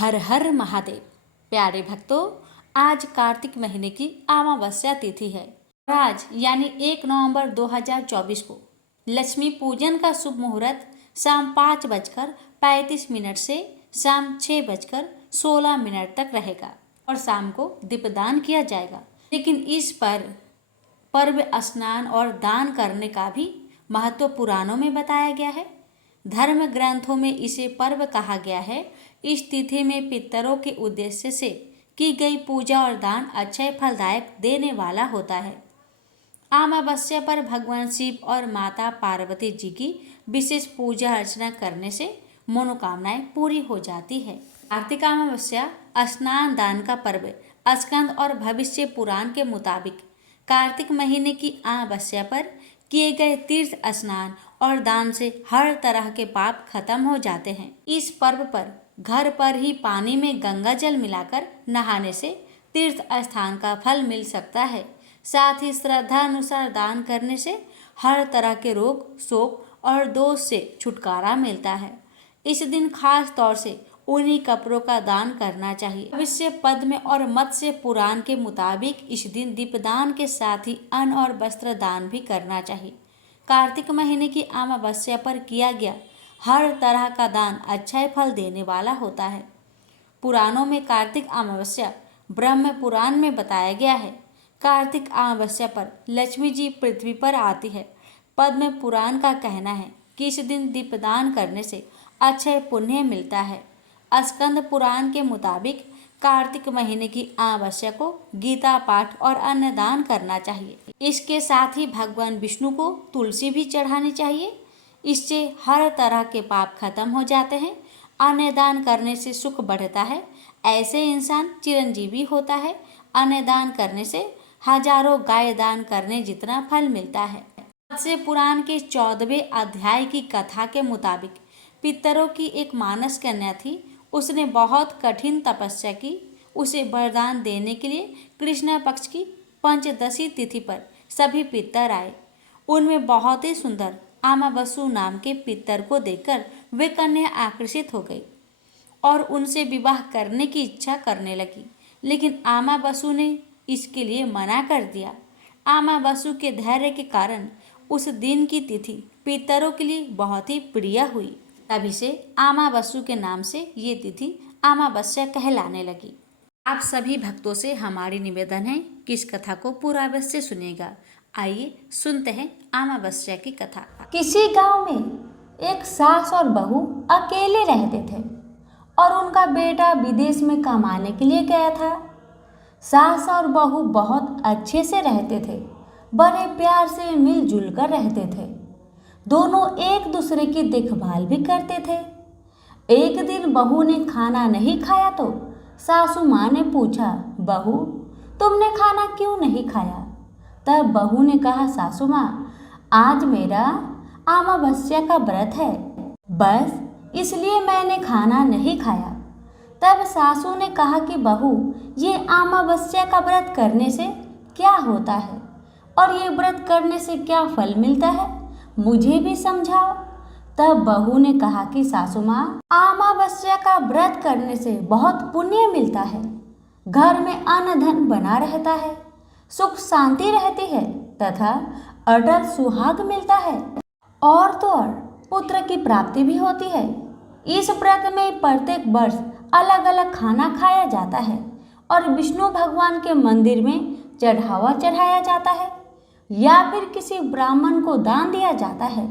हर हर महादेव। प्यारे भक्तों, आज कार्तिक महीने की अमावस्या तिथि है और आज यानी 1 नवंबर 2024 को लक्ष्मी पूजन का शुभ मुहूर्त शाम 5:35 से शाम 6:16 तक रहेगा और शाम को दीपदान किया जाएगा। लेकिन इस पर्व स्नान और दान करने का भी महत्व पुराणों में बताया गया है। धर्म ग्रंथों में इसे पर्व कहा गया है। इस तिथि में पितरों के उद्देश्य से की गई पूजा और दान अक्षय फलदायक देने वाला होता है। अमावस्या पर भगवान शिव और माता पार्वती जी की विशेष पूजा अर्चना करने से मनोकामनाएं पूरी हो जाती है। कार्तिक अमावस्या स्नान दान का पर्व स्कंद और भविष्य पुराण के मुताबिक कार्तिक महीने की अमावस्या पर किए गए तीर्थ स्नान और दान से हर तरह के पाप खत्म हो जाते हैं। इस पर्व पर घर पर ही पानी में गंगा जल मिलाकर नहाने से तीर्थ स्थान का फल मिल सकता है। साथ ही श्रद्धा अनुसार दान करने से हर तरह के रोग, शोक और दोष से छुटकारा मिलता है। इस दिन खास तौर से ऊनी कपड़ों का दान करना चाहिए। भविष्य पद्म और मत्स्य पुराण के मुताबिक इस दिन दीपदान के साथ ही अन्न और वस्त्र दान भी करना चाहिए। कार्तिक महीने की अमावस्या पर किया गया हर तरह का दान अक्षय फल देने वाला होता है। पुराणों में कार्तिक अमावस्या ब्रह्म पुराण में बताया गया है। कार्तिक अमावस्या पर लक्ष्मी जी पृथ्वी पर आती है। पद्म पुराण का कहना है कि इस दिन दीपदान करने से अक्षय पुण्य मिलता है। स्कंद पुराण के मुताबिक कार्तिक महीने की अमावस्या को गीता पाठ और अन्नदान करना चाहिए। इसके साथ ही भगवान विष्णु को तुलसी भी चढ़ानी चाहिए। इससे हर तरह के पाप खत्म हो जाते हैं। अन्नदान करने से सुख बढ़ता है। ऐसे इंसान चिरंजीवी होता है। अन्नदान करने से हजारों गाय दान करने जितना फल मिलता है। मत्स्य पुराण के 14वें अध्याय की कथा के मुताबिक पितरों की एक मानस कन्या थी। उसने बहुत कठिन तपस्या की। उसे वरदान देने के लिए कृष्ण पक्ष की पंचदशी तिथि पर सभी पितर आए। उनमें बहुत ही सुंदर आमावसु नाम के पितर को देखकर वे कन्या आकर्षित हो गई और उनसे विवाह करने की इच्छा करने लगी। लेकिन आमावसु ने इसके लिए मना कर दिया। आमावसु के धैर्य के कारण उस दिन की तिथि पितरों के लिए बहुत ही प्रिय हुई। तभी से अमावस्या के नाम से ये तिथि अमावस्या कहलाने लगी। आप सभी भक्तों से हमारी निवेदन है कि इस कथा को पूरा अवश्य सुनिएगा। आइए सुनते हैं अमावस्या की कथा। किसी गांव में एक सास और बहू अकेले रहते थे और उनका बेटा विदेश में कमाने के लिए गया था। सास और बहू बहुत अच्छे से रहते थे, बड़े प्यार से मिलजुल कर रहते थे। दोनों एक दूसरे की देखभाल भी करते थे। एक दिन बहू ने खाना नहीं खाया तो सासू माँ ने पूछा, बहू तुमने खाना क्यों नहीं खाया? तब बहू ने कहा, सासू माँ आज मेरा अमावस्या का व्रत है, बस इसलिए मैंने खाना नहीं खाया। तब सासू ने कहा कि बहू ये अमावस्या का व्रत करने से क्या होता है और ये व्रत करने से क्या फल मिलता है, मुझे भी समझाओ। तब बहू ने कहा कि सासू माँ अमावस्या का व्रत करने से बहुत पुण्य मिलता है। घर में अन्न धन बना रहता है, सुख शांति रहती है तथा अटल सुहाग मिलता है और तो और पुत्र की प्राप्ति भी होती है। इस व्रत में प्रत्येक वर्ष अलग अलग खाना खाया जाता है और विष्णु भगवान के मंदिर में चढ़ावा चढ़ाया जाता है या फिर किसी ब्राह्मण को दान दिया जाता है।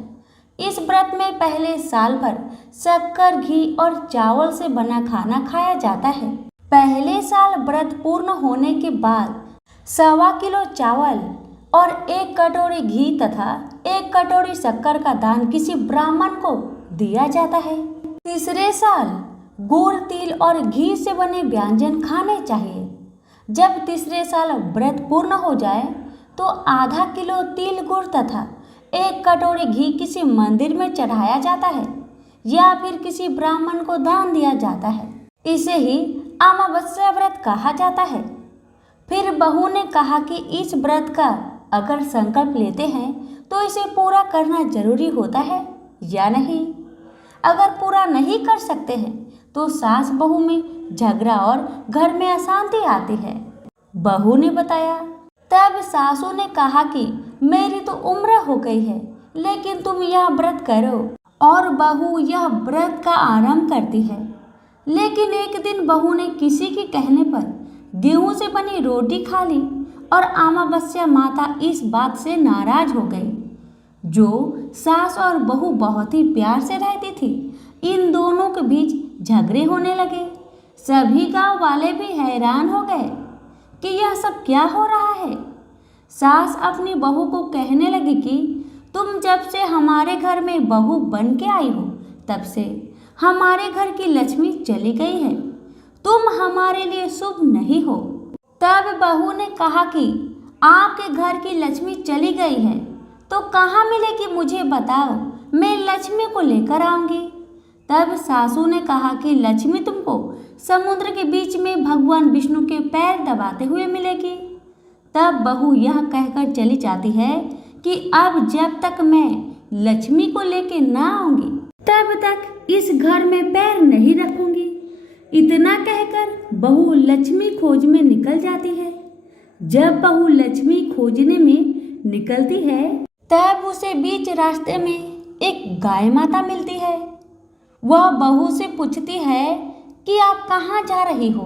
इस व्रत में पहले साल भर शक्कर, घी और चावल से बना खाना खाया जाता है। पहले साल व्रत पूर्ण होने के बाद 1.25 किलो चावल और 1 कटोरी घी तथा 1 कटोरी शक्कर का दान किसी ब्राह्मण को दिया जाता है। तीसरे साल गुड़, तिल और घी से बने व्यंजन खाने चाहिए। जब तीसरे साल व्रत पूर्ण हो जाए तो आधा किलो तिल, गुड़ तथा 1 कटोरी घी किसी मंदिर में चढ़ाया जाता है या फिर किसी ब्राह्मण को दान दिया जाता है। इसे ही अमावस्या व्रत कहा जाता है। फिर बहू ने कहा कि इस व्रत का अगर संकल्प लेते हैं तो इसे पूरा करना जरूरी होता है या नहीं। अगर पूरा नहीं कर सकते हैं तो सास बहू में झगड़ा और घर में अशांति आती है। बहू ने बताया। तब सासू ने कहा कि मेरी तो उम्र हो गई है, लेकिन तुम यह व्रत करो। और बहू यह व्रत का आरंभ करती है। लेकिन एक दिन बहू ने किसी के कहने पर गेहूं से बनी रोटी खा ली और अमावस्या माता इस बात से नाराज हो गई। जो सास और बहू बहुत ही प्यार से रहती थी, इन दोनों के बीच झगड़े होने लगे। सभी गांव वाले भी हैरान हो गए कि यह सब क्या हो रहा है। सास अपनी बहू को कहने लगी कि तुम जब से हमारे घर में बहू बन के आई हो, तब से हमारे घर की लक्ष्मी चली गई है। तुम हमारे लिए शुभ नहीं हो। तब बहू ने कहा कि आपके घर की लक्ष्मी चली गई है तो कहाँ मिलेगी, मुझे बताओ, मैं लक्ष्मी को लेकर आऊंगी। तब सासू ने कहा कि लक्ष्मी तुमको समुद्र के बीच में भगवान विष्णु के पैर दबाते हुए मिलेगी। तब बहू यह कहकर चली जाती है कि अब जब तक मैं लक्ष्मी को लेके ना आऊंगी, तब तक इस घर में पैर नहीं रखूंगी। इतना कहकर बहू लक्ष्मी खोज में निकल जाती है। जब बहू लक्ष्मी खोजने में निकलती है, तब उसे बीच रास्ते में एक गाय माता मिलती है। वह बहू से पूछती है कि आप कहाँ जा रही हो।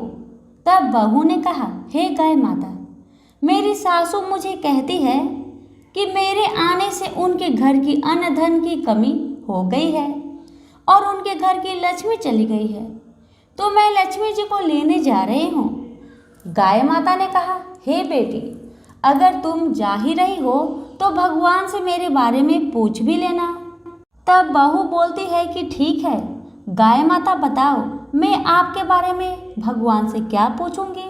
तब बहू ने कहा, हे गाय माता, मेरी सासू मुझे कहती है कि मेरे आने से उनके घर की अन्न धन की कमी हो गई है और उनके घर की लक्ष्मी चली गई है, तो मैं लक्ष्मी जी को लेने जा रही हूँ। गाय माता ने कहा, हे बेटी, अगर तुम जा ही रही हो तो भगवान से मेरे बारे में पूछ भी लेना। तब बहू बोलती है कि ठीक है गाय माता, बताओ मैं आपके बारे में भगवान से क्या पूछूंगी।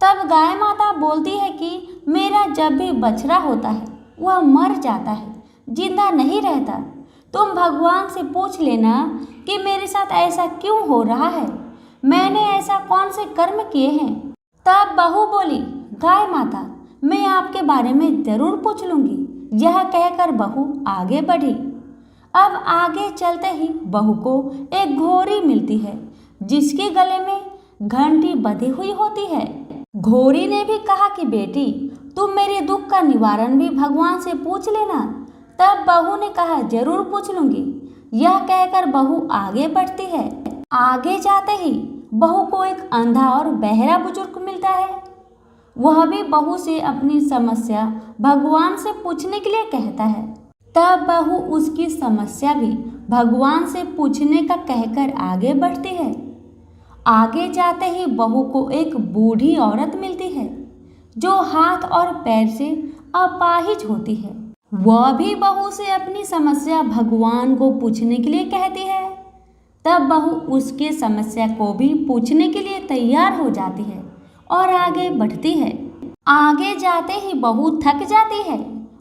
तब गाय माता बोलती है कि मेरा जब भी बछड़ा होता है वह मर जाता है, जिंदा नहीं रहता। तुम भगवान से पूछ लेना कि मेरे साथ ऐसा क्यों हो रहा है, मैंने ऐसा कौन से कर्म किए हैं। तब बहू बोली, गाय माता, मैं आपके बारे में जरूर पूछ लूंगी। यह कहकर बहू आगे बढ़ी। अब आगे चलते ही बहू को एक घोड़ी मिलती है, जिसके गले में घंटी बंधी हुई होती है। घोड़ी ने भी कहा कि बेटी, तुम मेरे दुख का निवारण भी भगवान से पूछ लेना। तब बहू ने कहा, जरूर पूछ लूंगी। यह कहकर बहू आगे बढ़ती है। आगे जाते ही बहू को एक अंधा और बहरा बुजुर्ग मिलता है। वह भी बहू से अपनी समस्या भगवान से पूछने के लिए कहता है। तब बहू उसकी समस्या भी भगवान से पूछने का कहकर आगे बढ़ती है। आगे जाते ही बहू को एक बूढ़ी औरत मिलती है, जो हाथ और पैर से अपाहिज होती है। वह भी बहू से अपनी समस्या भगवान को पूछने के लिए कहती है। तब बहू उसके समस्या को भी पूछने के लिए तैयार हो जाती है और आगे बढ़ती है। आगे जाते ही बहू थक जाती है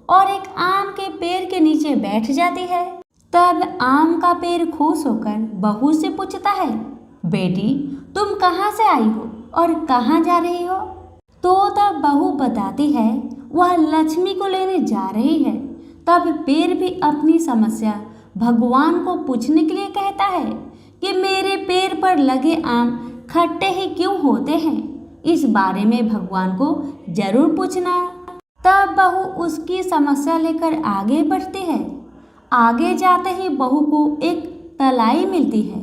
और एक आम के पेड़ के नीचे बैठ जाती है। तब आम का पेड़ खुश होकर बहू से पूछता है, बेटी, तुम कहाँ से आई हो और कहाँ जा रही हो। तो तब बहू बताती है वह लक्ष्मी को लेने जा रही है। तब पेड़ भी अपनी समस्या भगवान को पूछने के लिए कहता है कि मेरे पेड़ पर लगे आम खट्टे ही क्यों होते हैं, इस बारे में भगवान को जरूर पूछना। तब बहू उसकी समस्या लेकर आगे बढ़ती है। आगे जाते ही बहू को एक तलाई मिलती है।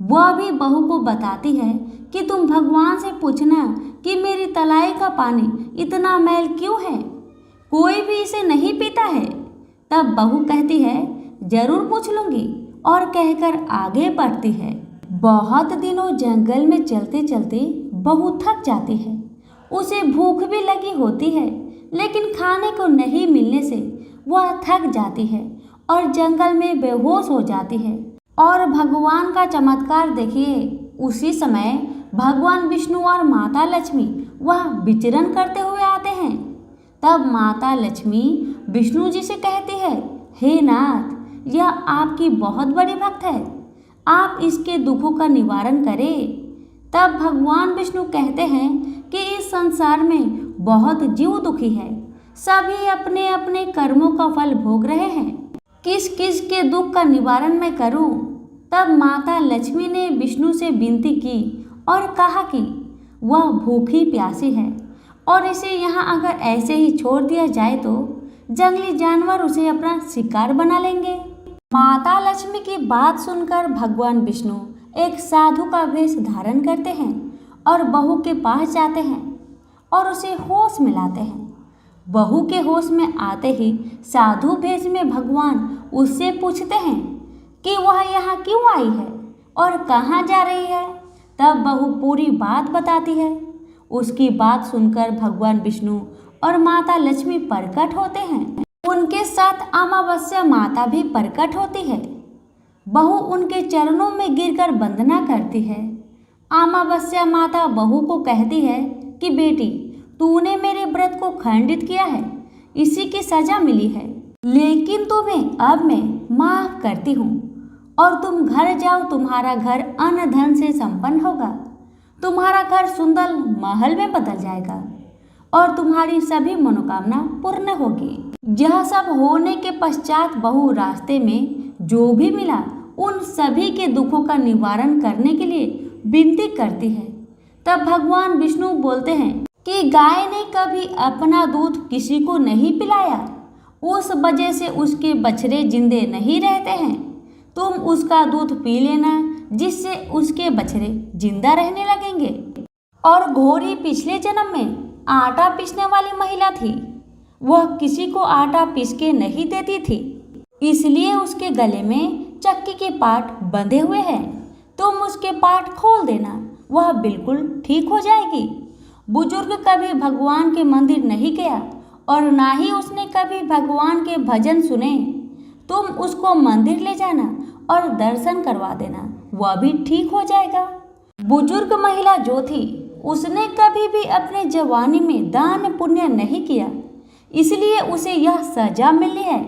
वह भी बहू को बताती है कि तुम भगवान से पूछना कि मेरी तलाई का पानी इतना मैल क्यों है, कोई भी इसे नहीं पीता है। तब बहू कहती है, जरूर पूछ लूंगी, और कहकर आगे बढ़ती है। बहुत दिनों जंगल में चलते चलते बहू थक जाती है। उसे भूख भी लगी होती है, लेकिन खाने को नहीं मिलने से वह थक जाती है और जंगल में बेहोश हो जाती है। और भगवान का चमत्कार देखिए, उसी समय भगवान विष्णु और माता लक्ष्मी वह विचरण करते हुए आते हैं। तब माता लक्ष्मी विष्णु जी से कहती है, हे नाथ, यह आपकी बहुत बड़ी भक्त है, आप इसके दुखों का निवारण करें। तब भगवान विष्णु कहते हैं कि इस संसार में बहुत जीव दुखी है, सभी अपने अपने कर्मों का फल भोग रहे हैं, किस किस के दुख का निवारण मैं करूं। तब माता लक्ष्मी ने विष्णु से विनती की और कहा कि वह भूखी प्यासी है और इसे यहाँ अगर ऐसे ही छोड़ दिया जाए तो जंगली जानवर उसे अपना शिकार बना लेंगे। माता लक्ष्मी की बात सुनकर भगवान विष्णु एक साधु का वेश धारण करते हैं और बहू के पास जाते हैं और उसे होश में लाते हैं। बहू के होश में आते ही साधु भेष में भगवान उससे पूछते हैं कि वह यहाँ क्यों आई है और कहाँ जा रही है। तब बहू पूरी बात बताती है। उसकी बात सुनकर भगवान विष्णु और माता लक्ष्मी प्रकट होते हैं। उनके साथ अमावस्या माता भी प्रकट होती है। बहू उनके चरणों में गिरकर वंदना करती है। अमावस्या माता बहू को कहती है कि बेटी, तूने मेरे व्रत को खंडित किया है, इसी की सजा मिली है, लेकिन तुम्हें अब मैं माफ करती हूँ और तुम घर जाओ। तुम्हारा घर अन्न धन से संपन्न होगा, तुम्हारा घर सुंदर महल में बदल जाएगा और तुम्हारी सभी मनोकामना पूर्ण होगी। यह सब होने के पश्चात बहू रास्ते में जो भी मिला उन सभी के दुखों का निवारण करने के लिए विनती करती है। तब भगवान विष्णु बोलते हैं कि गाय ने कभी अपना दूध किसी को नहीं पिलाया, उस वजह से उसके बछड़े जिंदे नहीं रहते हैं। तुम उसका दूध पी लेना, जिससे उसके बछड़े जिंदा रहने लगेंगे। और घोड़ी पिछले जन्म में आटा पीसने वाली महिला थी। वह किसी को आटा पीस के नहीं देती थी, इसलिए उसके गले में चक्की के पाट बंधे हुए हैं। तुम उसके पाट खोल देना, वह बिल्कुल ठीक हो जाएगी। बुजुर्ग कभी भगवान के मंदिर नहीं गया और ना ही उसने कभी भगवान के भजन सुने। तुम उसको मंदिर ले जाना और दर्शन करवा देना, वह भी ठीक हो जाएगा। बुजुर्ग महिला जो थी उसने कभी भी अपने जवानी में दान पुण्य नहीं किया, इसलिए उसे यह सजा मिली है।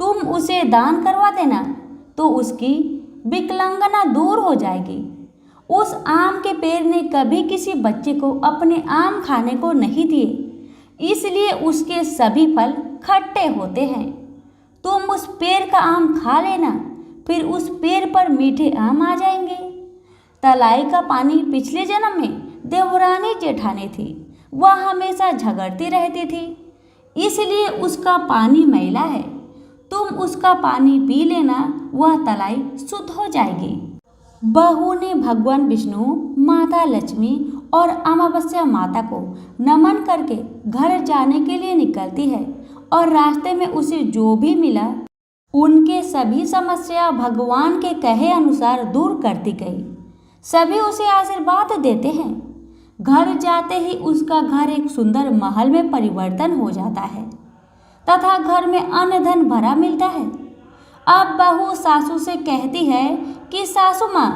तुम उसे दान करवा देना तो उसकी विकलांगना दूर हो जाएगी। उस आम के पेड़ ने कभी किसी बच्चे को अपने आम खाने को नहीं दिए, इसलिए उसके सभी फल खट्टे होते हैं। तुम उस पेड़ का आम खा लेना, फिर उस पेड़ पर मीठे आम आ जाएंगे। तलाई का पानी पिछले जन्म में देवरानी जेठानी थी। वह हमेशा झगड़ती रहती थी, इसलिए उसका पानी मैला है। तुम उसका पानी पी लेना, वह तलाई शुद्ध हो जाएगी। बहू ने भगवान विष्णु, माता लक्ष्मी और अमावस्या माता को नमन करके घर जाने के लिए निकलती है और रास्ते में उसे जो भी मिला उनके सभी समस्या भगवान के कहे अनुसार दूर करती गई। सभी उसे आशीर्वाद देते हैं। घर जाते ही उसका घर एक सुंदर महल में परिवर्तन हो जाता है तथा घर में अन्न धन भरा मिलता है। अब बहू सासू से कहती है कि सासू माँ,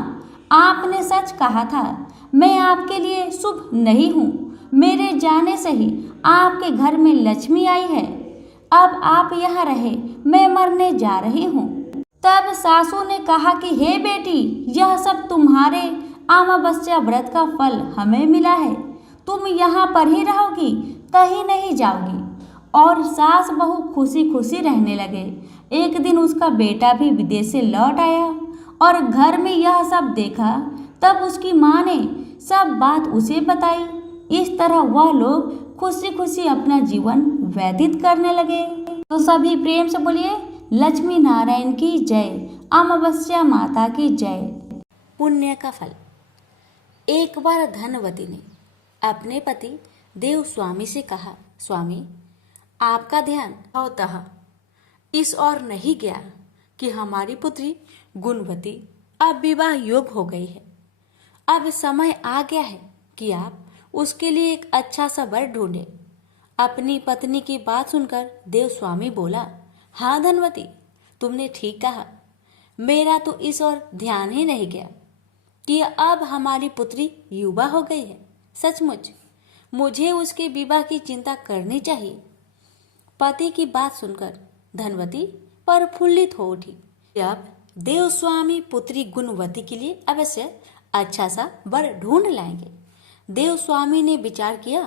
आपने सच कहा था, मैं आपके लिए शुभ नहीं हूँ। मेरे जाने से ही आपके घर में लक्ष्मी आई है। अब आप यहाँ रहे, मैं मरने जा रही हूँ। तब सासू ने कहा कि हे बेटी, यह सब तुम्हारे अमावस्या व्रत का फल हमें मिला है। तुम यहाँ पर ही रहोगी, कहीं नहीं जाओगी। और सास बहू खुशी खुशी रहने लगे। एक दिन उसका बेटा भी विदेश से लौट आया और घर में यह सब देखा। तब उसकी माँ ने सब बात उसे बताई। इस तरह वह लोग खुशी खुशी अपना जीवन व्यतीत करने लगे। तो सभी प्रेम से बोलिए लक्ष्मी नारायण की जय, अमावस्या माता की जय। पुण्य का फल। एक बार धनवती ने अपने पति देव स्वामी से कहा, स्वामी, आपका ध्यान स्वतः इस ओर नहीं गया कि हमारी पुत्री गुणवती अब विवाह योग हो गई है। अब समय आ गया है कि आप उसके लिए एक अच्छा सा वर ढूंढे। अपनी पत्नी की बात सुनकर देव स्वामी बोला, हाँ धनवती, तुमने ठीक कहा। मेरा तो इस ओर ध्यान ही नहीं गया कि अब हमारी पुत्री युवा हो गई है। सचमुच मुझे उसके विवाह की चिंता करनी चाहिए। पति की बात सुनकर धनवती प्रफुल्लित हो उठी। अब देवस्वामी पुत्री गुणवती के लिए अवश्य अच्छा सा वर ढूंढ लाएंगे। देवस्वामी ने विचार किया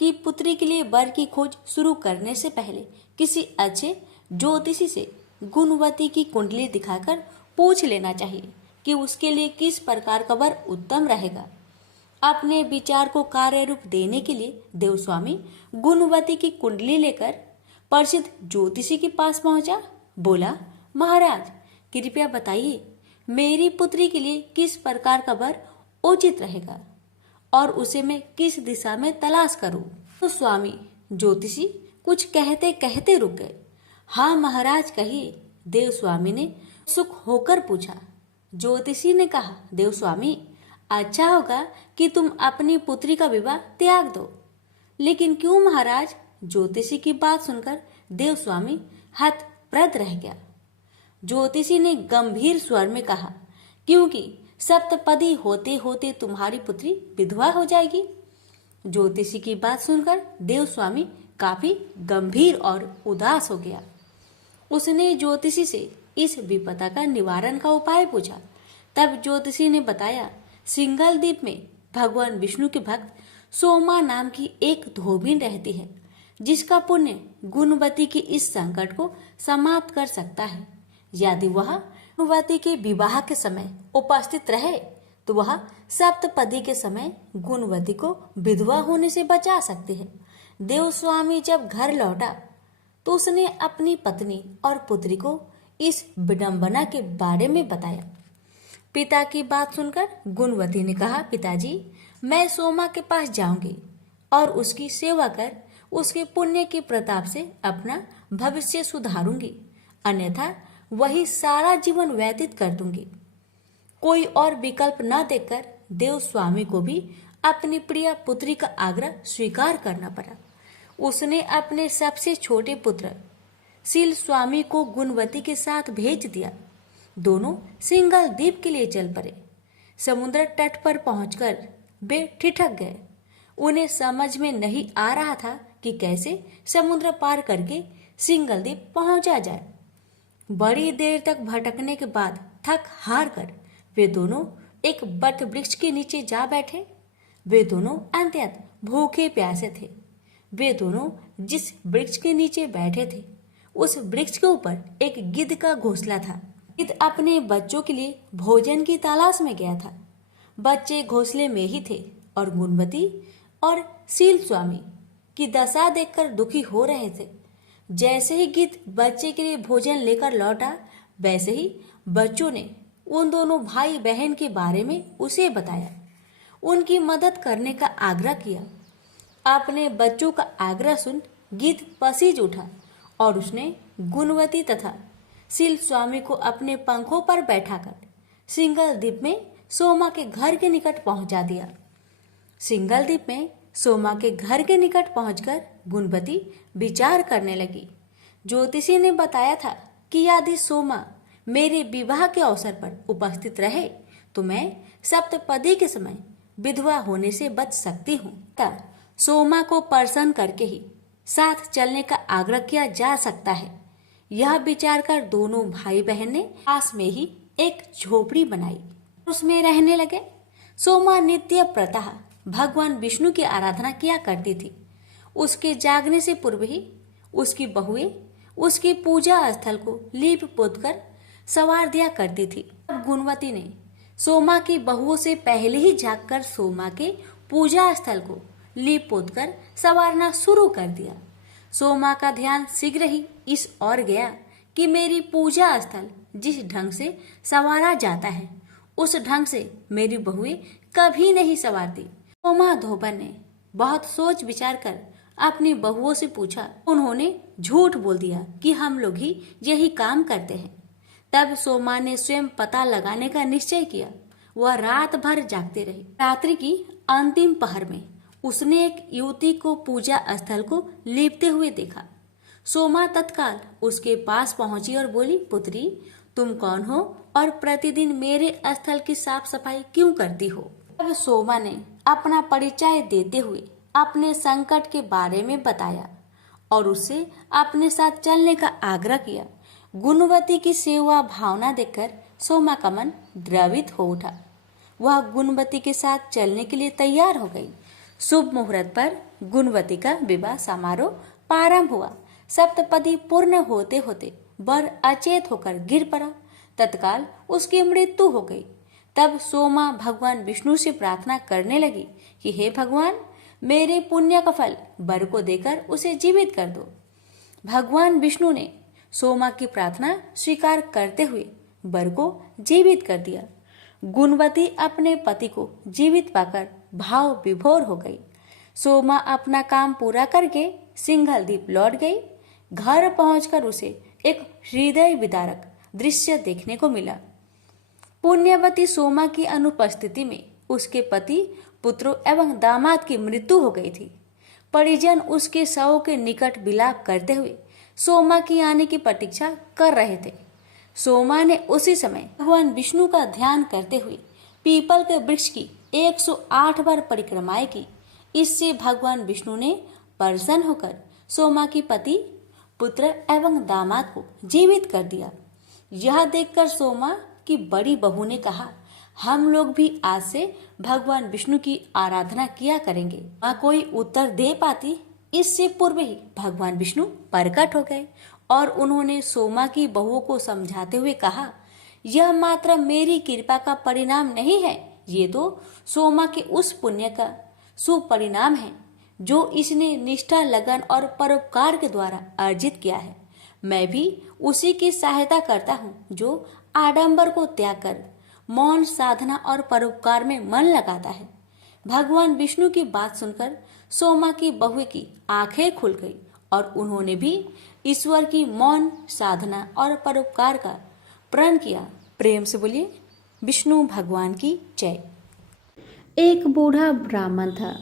कि पुत्री के लिए वर की खोज शुरू करने से पहले किसी अच्छे ज्योतिषी से गुणवती की कुंडली दिखाकर पूछ लेना चाहिए कि उसके लिए किस प्रकार का वर उत्तम रहेगा। अपने विचार को कार्य रूप देने के लिए देवस्वामी गुणवती की कुंडली लेकर प्रसिद्ध ज्योतिषी के पास पहुंचा। बोला, महाराज कृपया बताइए मेरी पुत्री के लिए किस प्रकार का वर उचित रहेगा और उसे मैं किस दिशा में तलाश करूं। तो स्वामी ज्योतिषी कुछ कहते कहते रुक गए। हाँ महाराज कहिए, देवस्वामी ने सुख होकर पूछा। ज्योतिषी ने कहा, देवस्वामी अच्छा होगा कि तुम अपनी पुत्री का विवाह त्याग दो। लेकिन क्यों महाराज? ज्योतिषी की बात सुनकर देवस्वामी हतप्रभ रह गया। ज्योतिषी ने गंभीर स्वर में कहा, क्योंकि सप्तपदी होते होते तुम्हारी पुत्री विधवा हो जाएगी। ज्योतिषी की बात सुनकर देवस्वामी काफी गंभीर और उदास हो गया। उसने ज्योतिषी से इस विपदा का निवारण का उपाय पूछा। तब ज्योतिषी ने बताया, सिंगल द्वीप में भगवान विष्णु के भक्त सोमा नाम की एक धोबिन रहती है, जिसका पुण्य गुणवती के इस संकट को समाप्त कर सकता है। यदि वह गुणवती के विवाह के समय उपस्थित रहे तो वह सप्तपदी के समय गुणवती को विधवा होने से बचा सकती है। देवस्वामी जब घर लौटा तो उसने अपनी पत्नी और पुत्री को इस विडंबना के बारे में बताया। पिता की बात सुनकर गुणवती ने कहा, पिताजी मैं सोमा के पास जाऊंगी और उसकी सेवा कर उसके पुण्य के प्रताप से अपना भविष्य सुधारूंगी, अन्यथा वही सारा जीवन व्यतीत कर दूंगी। कोई और विकल्प न देखकर देवस्वामी को भी अपनी प्रिय पुत्री का आग्रह स्वीकार करना पड़ा। उसने अपने सबसे छोटे पुत्र सील स्वामी को गुणवती के साथ भेज दिया। दोनों सिंगल द्वीप के लिए चल पड़े। समुद्र तट पर पहुंचकर वे ठिठक गए। उन्हें समझ में नहीं आ रहा था कि कैसे समुद्र पार करके सिंगल द्वीप पहुंचा जाए। बड़ी देर तक भटकने के बाद थक हार कर वे दोनों एक बट वृक्ष के नीचे जा बैठे। वे दोनों अत्यंत भूखे प्यासे थे। वे दोनों जिस वृक्ष के नीचे बैठे थे उस वृक्ष के ऊपर एक गिद्ध का घोंसला था। गिद्ध अपने बच्चों के लिए भोजन की तलाश में गया था। बच्चे घोंसले में ही थे और गुणवती और सील स्वामी की दशा देखकर दुखी हो रहे थे। जैसे ही गिद्ध बच्चे के लिए भोजन लेकर लौटा, वैसे ही बच्चों ने उन दोनों भाई बहन के बारे में उसे बताया, उनकी मदद करने का आग्रह किया। अपने बच्चों का आग्रह सुन गिद्ध पसीज उठा और उसने गुणवती तथा सील स्वामी को अपने पंखों पर बैठाकर सिंगल द्वीप में सोमा के घर के निकट पहुंचा दिया। सिंगल द्वीप में सोमा के घर के निकट पहुंचकर गुणवती विचार करने लगी। ज्योतिषी ने बताया था कि यदि सोमा मेरे विवाह के अवसर पर उपस्थित रहे तो मैं सप्तपदी के समय विधवा होने से बच सकती हूँ। सोमा को प्रसन्न करके ही साथ चलने का आग्रह किया जा सकता है। यह विचार कर दोनों भाई बहन ने पास में ही एक झोपड़ी बनाई, उसमें रहने लगे। सोमा नित्य प्रतः भगवान विष्णु की आराधना किया करती थी। उसके जागने से पूर्व ही उसकी बहुएं उसकी पूजा स्थल को लीप पोत कर संवार दिया करती थी। अब गुणवती ने सोमा की बहुओं से पहले ही जागकर सोमा के पूजा स्थल को लीप पोत कर संवारना शुरू कर दिया। सोमा का ध्यान शीघ्र ही इस ओर गया कि मेरी पूजा स्थल जिस ढंग से संवारा जाता है उस ढंग से मेरी बहुएं कभी नहीं संवारती। सोमा धोबन ने बहुत सोच विचार कर अपनी बहुओं से पूछा। उन्होंने झूठ बोल दिया कि हम लोग ही यही काम करते हैं। तब सोमा ने स्वयं पता लगाने का निश्चय किया। वह रात भर जागते रही। रात्रि की अंतिम पहर में उसने एक युवती को पूजा स्थल को लीपते हुए देखा। सोमा तत्काल उसके पास पहुंची और बोली, पुत्री तुम कौन हो और प्रतिदिन मेरे स्थल की साफ सफाई क्यों करती हो? तब सोमा ने अपना परिचय देते हुए अपने संकट के बारे में बताया और उससे अपने साथ चलने का आग्रह किया। गुणवती की सेवा भावना देखकर सोमा का मन द्रवित हो उठा। वह गुणवती के साथ चलने के लिए तैयार हो गई। शुभ मुहूर्त पर गुणवती का विवाह समारोह प्रारंभ हुआ। सप्तपदी पूर्ण होते होते वर अचेत होकर गिर पड़ा। तत्काल उसकी मृत्यु हो गई। तब सोमा भगवान विष्णु से प्रार्थना करने लगी कि हे भगवान, मेरे पुण्य का फल वर को देकर उसे जीवित कर दो। भगवान विष्णु ने सोमा की प्रार्थना स्वीकार करते हुए वर को जीवित कर दिया। गुणवती अपने पति को जीवित पाकर भाव विभोर हो गई। सोमा अपना काम पूरा करके सिंघल द्वीप लौट गई। घर पहुंचकर उसे एक हृदय विदारक दृश्य देखने को मिला। पुण्यवती सोमा की अनुपस्थिति में उसके पति, पुत्रों एवं दामाद की मृत्यु हो गई थी। परिजन उसके शव के निकट विलाप करते हुए सोमा की आने की प्रतीक्षा कर रहे थे। सोमा ने उसी समय भगवान विष्णु का ध्यान करते हुए पीपल के वृक्ष की 108 बार परिक्रमाएं की। इससे भगवान विष्णु ने प्रसन्न होकर सोमा की पति, पुत्र एवं दामाद को जीवित कर दिया। यह देखकर सोमा की बड़ी बहू ने कहा, हम लोग भी आज से भगवान विष्णु की आराधना किया करेंगे। वह कोई उत्तर दे पाती, इससे पूर्व ही भगवान विष्णु प्रकट हो गए और उन्होंने सोमा की बहुओं को समझाते हुए कहा, यह मात्र मेरी कृपा का परिणाम नहीं है, ये तो सोमा के उस पुण्य का शुभ परिणाम है जो इसने निष्ठा, लगन और परोपकार के द्वारा अर्जित किया है। मैं भी उसी की सहायता करता हूँ जो आडंबर को त्याग कर मौन साधना और परोपकार में मन लगाता है। भगवान विष्णु की बात सुनकर सोमा की बहू की आंखें खुल गई और उन्होंने भी ईश्वर की मौन साधना और परोपकार का प्रण किया। प्रेम से बोलिए विष्णु भगवान की जय। एक बूढ़ा ब्राह्मण था।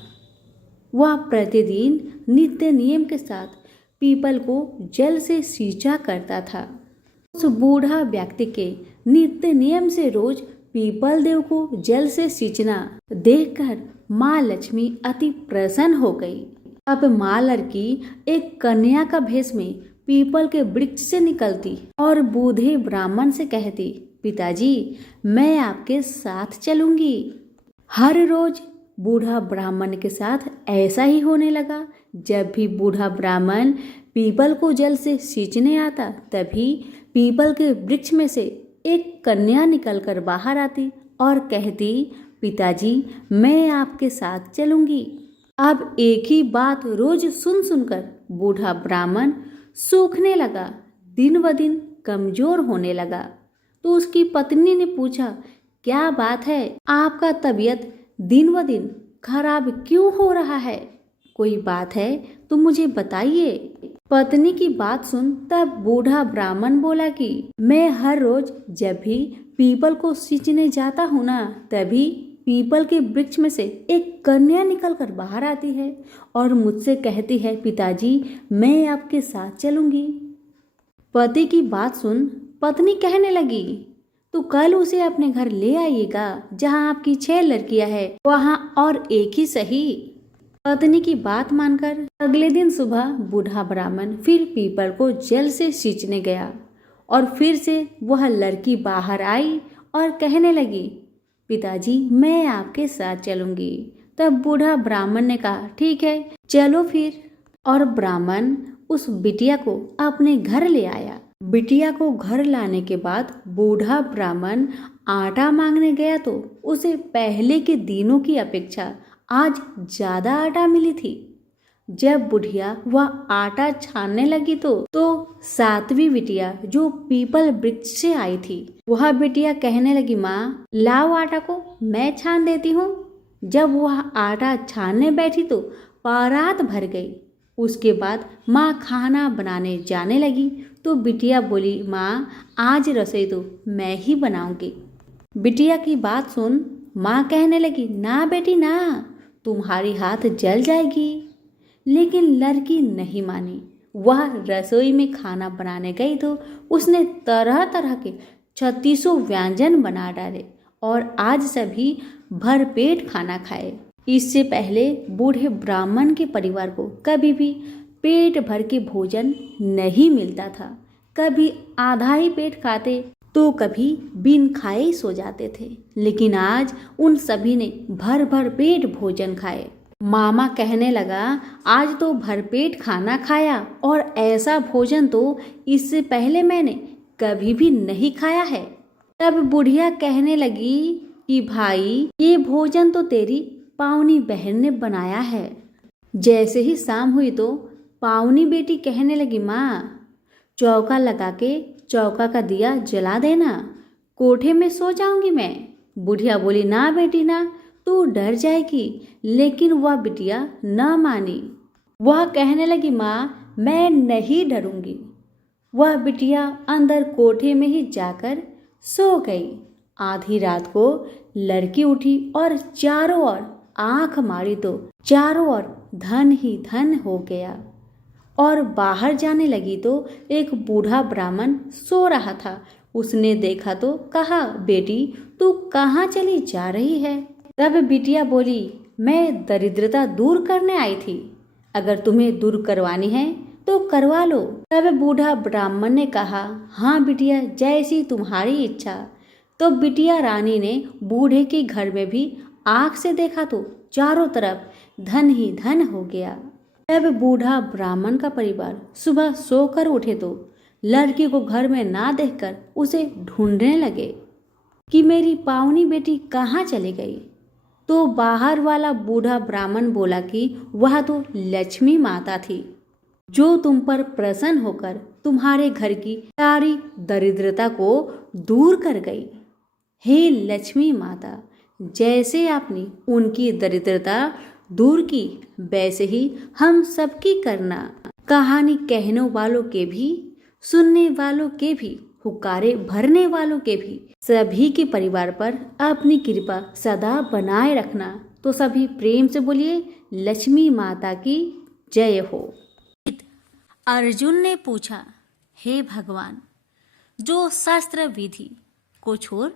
वह प्रतिदिन नित्य नियम के साथ पीपल को जल से सींचा करता था। उस बूढ़ा व्यक्ति के नित्य नियम से रोज पीपल देव को जल से सींचना देखकर माँ लक्ष्मी अति प्रसन्न हो गई। अब माँ लड़की एक कन्या का भेष में पीपल के वृक्ष से निकलती और बूढ़े ब्राह्मण से कहती, पिताजी, मैं आपके साथ चलूंगी। हर रोज बूढ़ा ब्राह्मण के साथ ऐसा ही होने लगा। जब भी बूढ़ा ब्राह्मण पीपल को जल से सींचने आता, तभी पीपल के वृक्ष में से एक कन्या निकलकर बाहर आती और कहती, पिताजी, मैं आपके साथ चलूंगी। अब एक ही बात रोज सुन सुनकर बूढ़ा ब्राह्मण सूखने लगा, दिन ब दिन कमजोर होने लगा। तो उसकी पत्नी ने पूछा, क्या बात है, आपका तबीयत दिन ब दिन खराब क्यों हो रहा है? कोई बात है तो मुझे बताइए। पत्नी की बात सुन तब बूढ़ा ब्राह्मण बोला कि मैं हर रोज जब भी पीपल को सींचने जाता हूँ ना, तभी पीपल के वृक्ष में से एक कन्या निकलकर बाहर आती है और मुझसे कहती है, पिताजी, मैं आपके साथ चलूंगी। पति की बात सुन पत्नी कहने लगी, तो कल उसे अपने घर ले आइएगा, जहाँ आपकी 6 लड़कियां हैं, वहाँ और एक ही सही। पत्नी की बात मानकर अगले दिन सुबह बूढ़ा ब्राह्मण फिर पीपल को जल से सींचने गया और फिर से वह लड़की बाहर आई और कहने लगी, पिताजी, मैं आपके साथ चलूंगी। तब बूढ़ा ब्राह्मण ने कहा, ठीक है, चलो फिर। और ब्राह्मण उस बिटिया को अपने घर ले आया। बिटिया को घर लाने के बाद बूढ़ा ब्राह्मण आटा मांगने गया तो उसे पहले के दिनों की अपेक्षा आज ज्यादा आटा मिली थी। जब बुढ़िया वह आटा छानने लगी तो 7वीं बिटिया जो पीपल वृक्ष से आई थी, वह बिटिया कहने लगी, माँ, लाओ आटा को मैं छान देती हूँ। जब वह आटा छानने बैठी तो परात भर गई। उसके बाद माँ खाना बनाने जाने लगी तो बिटिया बोली, माँ, आज रसोई तो मैं ही बनाऊंगी। बिटिया की बात सुन माँ कहने लगी, ना बेटी ना, तुम्हारी हाथ जल जाएगी। लेकिन लड़की नहीं मानी। वह रसोई में खाना बनाने गई तो उसने तरह तरह के 3600 व्यंजन बना डाले और आज सभी भरपेट खाना खाए। इससे पहले बूढ़े ब्राह्मण के परिवार को कभी भी पेट भर के भोजन नहीं मिलता था। कभी आधा ही पेट खाते तो कभी बिन खाए ही सो जाते थे। लेकिन आज उन सभी ने भर भर पेट भोजन खाए। मामा कहने लगा, आज तो भरपेट खाना खाया और ऐसा भोजन तो इससे पहले मैंने कभी भी नहीं खाया है। तब बुढ़िया कहने लगी कि भाई ये भोजन तो तेरी पावनी बहन ने बनाया है। जैसे ही शाम हुई तो पावनी बेटी कहने लगी, माँ चौका लगा के चौका का दिया जला देना, कोठे में सो जाऊंगी मैं। बुढ़िया बोली, ना बेटी ना, तू डर जाएगी। लेकिन वह बिटिया न मानी। वह कहने लगी, माँ मैं नहीं डरूंगी। वह बिटिया अंदर कोठे में ही जाकर सो गई। आधी रात को लड़की उठी और चारों ओर आंख मारी तो चारों ओर धन ही धन हो गया। और बाहर जाने लगी तो एक बूढ़ा ब्राह्मण सो रहा था। उसने देखा तो कहा, बेटी तू कहाँ चली जा रही है? तब बिटिया बोली, मैं दरिद्रता दूर करने आई थी। अगर तुम्हें दूर करवानी है तो करवा लो। तब बूढ़ा ब्राह्मण ने कहा, हाँ बिटिया, जैसी तुम्हारी इच्छा। तो बिटिया रानी ने बूढ़े के घर में भी आंख से देखा तो चारों तरफ धन ही धन हो गया। तब बूढ़ा ब्राह्मण का परिवार सुबह सोकर उठे तो लड़की को घर में ना देखकर उसे ढूंढने लगे कि मेरी पावनी बेटी कहाँ चली गई। तो बाहर वाला बूढ़ा ब्राह्मण बोला कि वह तो लक्ष्मी माता थी, जो तुम पर प्रसन्न होकर तुम्हारे घर की सारी दरिद्रता को दूर कर गई। हे लक्ष्मी माता, जैसे आपने उनकी दरिद्रता दूर की, वैसे ही हम सबकी करना। कहानी कहने वालों के भी, सुनने वालों के भी, हुक्कारे भरने वालों के भी, सभी के परिवार पर अपनी कृपा सदा बनाए रखना। तो सभी प्रेम से बोलिए, लक्ष्मी माता की जय हो। अर्जुन ने पूछा, हे भगवान, जो शास्त्र विधि को छोड़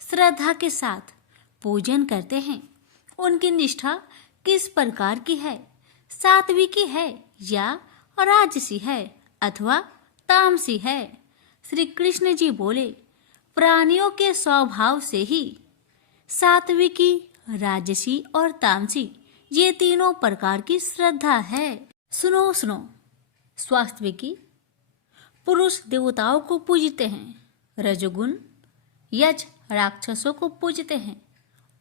श्रद्धा के साथ पूजन करते हैं, उनकी निष्ठा किस प्रकार की है? सात्विकी है या राजसी है अथवा तामसी है? श्री कृष्ण जी बोले, प्राणियों के स्वभाव से ही सात्विकी, राजसी और तामसी ये तीनों प्रकार की श्रद्धा है। सुनो सुनो, स्वात्विकी पुरुष देवताओं को पूजते हैं, रजोगुण यज राक्षसों को पूजते हैं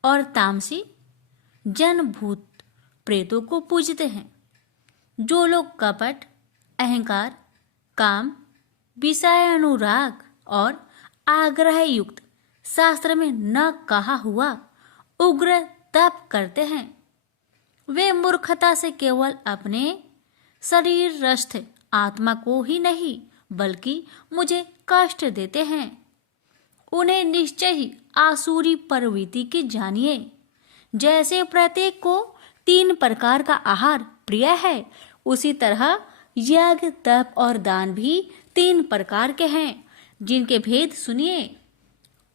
और तामसी जन भूत प्रेतों को पूजते हैं। जो लोग कपट, अहंकार, काम, विषय अनुराग और आग्रह युक्त शास्त्र में न कहा हुआ उग्र तप करते हैं, वे मूर्खता से केवल अपने शरीरस्थ आत्मा को ही नहीं बल्कि मुझे कष्ट देते हैं। उन्हें निश्चय ही आसुरी प्रवृत्ति की जानिए। जैसे प्रत्येक को 3 प्रकार का आहार प्रिय है, उसी तरह यज्ञ, तप और दान भी 3 प्रकार के हैं, जिनके भेद सुनिए।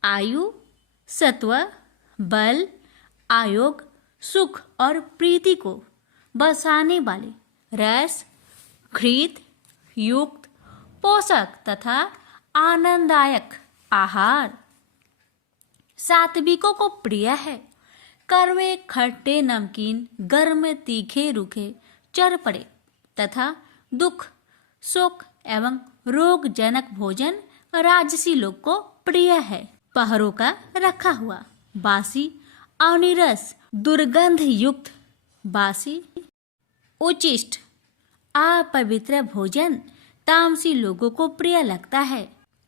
आयु, सत्व, बल, आयोग, सुख और प्रीति को बसाने वाले रस, घृत युक्त पोषक तथा आनंददायक आहार सात्विकों को प्रिय है। कड़वे, खट्टे, नमकीन, गर्म, तीखे, रूखे, चरपड़े तथा दुख, शोक एवं रोगजनक भोजन राजसी लोग को प्रिय है। पहरों का रखा हुआ, बासी, अनिरस, दुर्गंध युक्त, बासी, उचिष्ट, अपवित्र भोजन तामसी लोगों को प्रिय लगता है।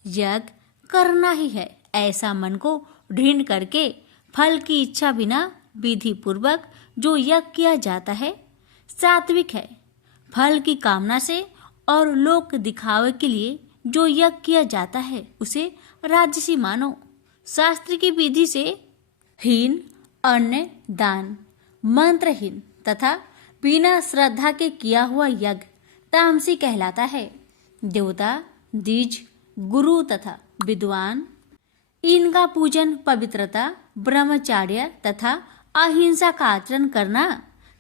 यज्ञ करना ही है, ऐसा मन को ढींढ करके फल की इच्छा बिना विधि पूर्वक जो यज्ञ किया जाता है सात्विक है। फल की कामना से और लोक दिखावे के लिए जो यज्ञ किया जाता है उसे राजसी मानो। शास्त्र की विधि से हीन अन्न दान, मंत्रहीन तथा बिना श्रद्धा के किया हुआ यज्ञ तामसी कहलाता है। देवता, द्विज, गुरु तथा विद्वान, इनका पूजन, पवित्रता, ब्रह्मचार्य तथा अहिंसा का आचरण करना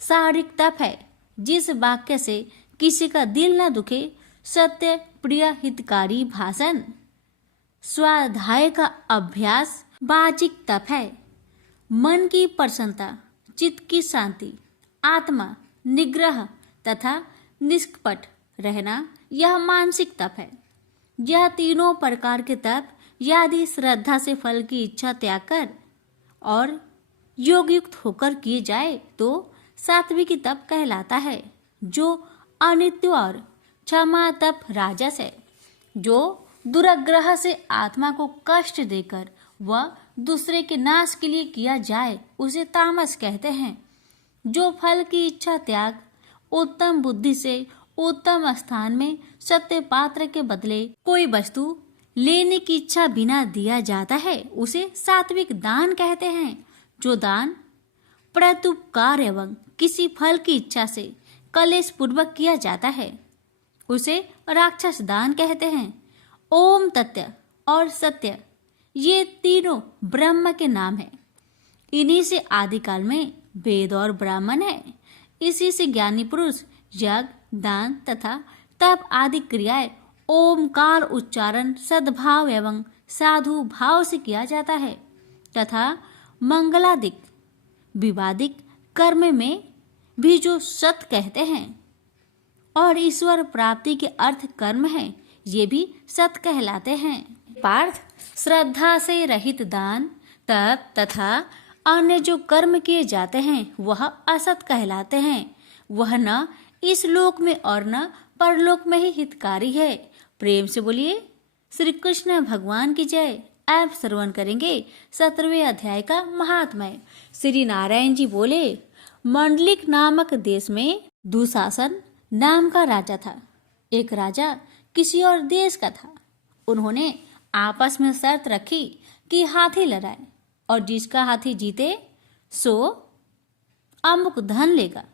शारीरिक तप है। जिस वाक्य से किसी का दिल न दुखे, सत्य, प्रिय, हितकारी भाषण, स्वाध्याय का अभ्यास वाचिक तप है। मन की प्रसन्नता, चित्त की शांति, आत्मा निग्रह तथा निष्कपट रहना, यह मानसिक तप है। यह तीनों प्रकार के तप यदि श्रद्धा से फल की इच्छा त्याग कर और योगयुक्त होकर किए जाए तो सात्विक तप कहलाता है, जो अनित्य और क्षमा तप राजस है, जो दुराग्रह से आत्मा को कष्ट देकर व दूसरे के नाश के लिए किया जाए उसे तामस कहते हैं। जो फल की इच्छा त्याग उत्तम बुद्धि से उत्तम स्थान में सत्य पात्र के बदले कोई वस्तु लेने की इच्छा बिना दिया जाता है उसे सात्विक दान कहते हैं। जो दान प्रत्युपकार एवं किसी फल की इच्छा से कलेश पूर्वक किया जाता है उसे राक्षस दान कहते हैं। ओम तत्य और सत्य ये तीनों ब्रह्म के नाम हैं। इन्हीं से आदिकाल में वेद और ब्राह्मण है। इसी से ज्ञानी पुरुष यज्ञ दान तथा तप आदि क्रियाएं ओमकार उच्चारण सद्भाव एवं साधु भाव से किया जाता है तथा मंगलादिक विवादिक कर्म में भी जो सत कहते हैं और ईश्वर प्राप्ति के अर्थ कर्म है ये भी सत कहलाते हैं। पार्थ, श्रद्धा से रहित दान तप तथा अन्य जो कर्म किए जाते हैं वह असत कहलाते हैं। वह न इस लोक में और न परलोक में ही हितकारी है। प्रेम से बोलिए श्री कृष्ण भगवान की जय। आप श्रवण करेंगे 17वें अध्याय का महात्म्य। श्री नारायण जी बोले, मंडलिक नामक देश में दुशासन नाम का राजा था। एक राजा किसी और देश का था। उन्होंने आपस में शर्त रखी कि हाथी लड़ाए और जिसका हाथी जीते सो अमुक धन लेगा।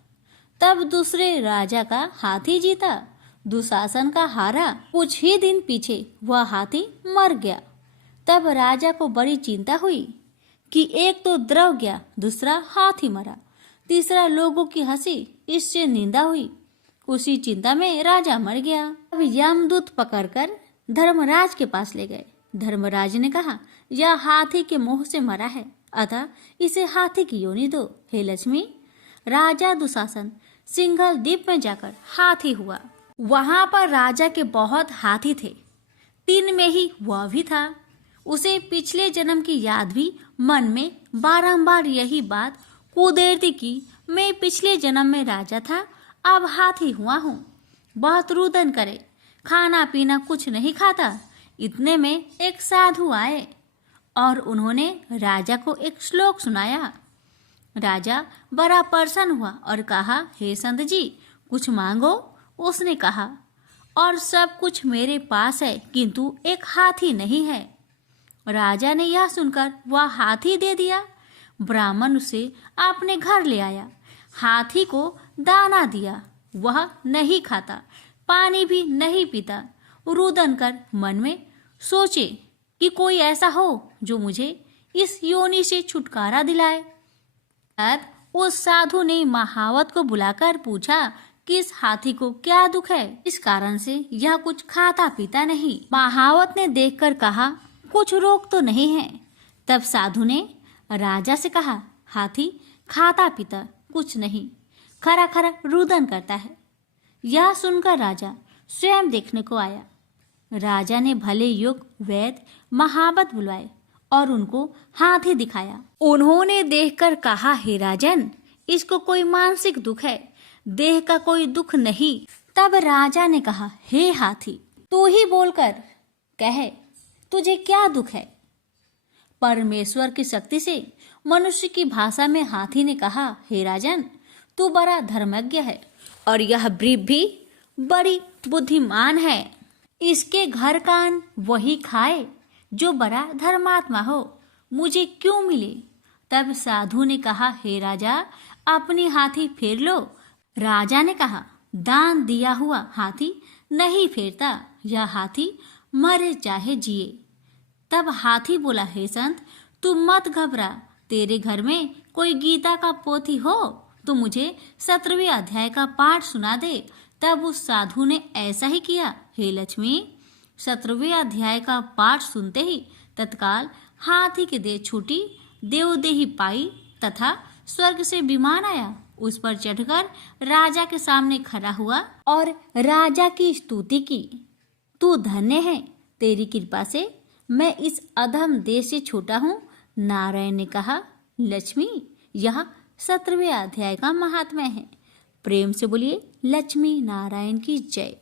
तब दूसरे राजा का हाथी जीता, दुशासन का हारा। कुछ ही दिन पीछे वह हाथी मर गया। तब राजा को बड़ी चिंता हुई कि एक तो द्रव गया, दूसरा हाथी मरा, तीसरा लोगों की हंसी, इससे निंदा हुई। उसी चिंता में राजा मर गया। अब यमदूत पकड़कर धर्मराज के पास ले गए। धर्मराज ने कहा, यह हाथी के मुंह से मरा है, अतः इसे हाथी की योनि दो। हे लक्ष्मी। राजा दुशासन सिंघल द्वीप में जाकर हाथी हुआ। वहां पर राजा के बहुत हाथी थे, 3 में ही वह भी था। उसे पिछले जन्म की याद भी मन में बारंबार यही बात कुदेरती कि मैं पिछले जन्म में राजा था, अब हाथी हुआ हूँ। बहुत रुदन करे, खाना पीना कुछ नहीं खाता। इतने में एक साधु आए और उन्होंने राजा को एक श्लोक सुनाया। राजा बड़ा प्रसन्न हुआ और कहा, हे संत जी कुछ मांगो। उसने कहा, और सब कुछ मेरे पास है किंतु एक हाथी नहीं है। राजा ने यह सुनकर वह हाथी दे दिया। ब्राह्मण उसे अपने घर ले आया, हाथी को दाना दिया। वह नहीं खाता, पानी भी नहीं पीता। रुदन कर मन में सोचे कि कोई ऐसा हो जो मुझे इस योनि से छुटकारा दिलाए। तब उस साधु ने महावत को बुलाकर पूछा कि इस हाथी को क्या दुख है, इस कारण से यह कुछ खाता पीता नहीं। महावत ने देखकर कहा, कुछ रोग तो नहीं है। तब साधु ने राजा से कहा, हाथी खाता पीता कुछ नहीं, खरा खरा रुदन करता है। यह सुनकर राजा स्वयं देखने को आया। राजा ने भले युग वैद महावत बुलवाए और उनको हाथी दिखाया। उन्होंने देखकर कहा, हे राजन, इसको कोई मानसिक दुख है, देह का कोई दुख नहीं। तब राजा ने कहा, हे हाथी, तू ही बोलकर कहे तुझे क्या दुख है। परमेश्वर की शक्ति से मनुष्य की भाषा में हाथी ने कहा, हे राजन, तू बड़ा धर्मज्ञ है और यह वृक्ष भी बड़ी बुद्धिमान है। इसके घर कान वही खाए जो बड़ा धर्मात्मा हो, मुझे क्यों मिले। तब साधु ने कहा, हे राजा, अपनी हाथी फेर लो। राजा ने कहा, दान दिया हुआ हाथी नहीं फेरता, यह हाथी मरे चाहे जिए। तब हाथी बोला, हे संत, तुम मत घबरा, तेरे घर में कोई गीता का पोथी हो तो मुझे 17वें अध्याय का पाठ सुना दे। तब उस साधु ने ऐसा ही किया। हे लक्ष्मी, 17वें अध्याय का पाठ सुनते ही तत्काल हाथी की देह छूटी, देवदेही पाई तथा स्वर्ग से विमान आया। उस पर चढ़कर राजा के सामने खड़ा हुआ और राजा की स्तुति की। तू धन्य है, तेरी कृपा से मैं इस अधम देश से छूटा हूँ। नारायण ने कहा, लक्ष्मी, यह 17वें अध्याय का महात्म्य है। प्रेम से बोलिए लक्ष्मी नारायण की जय।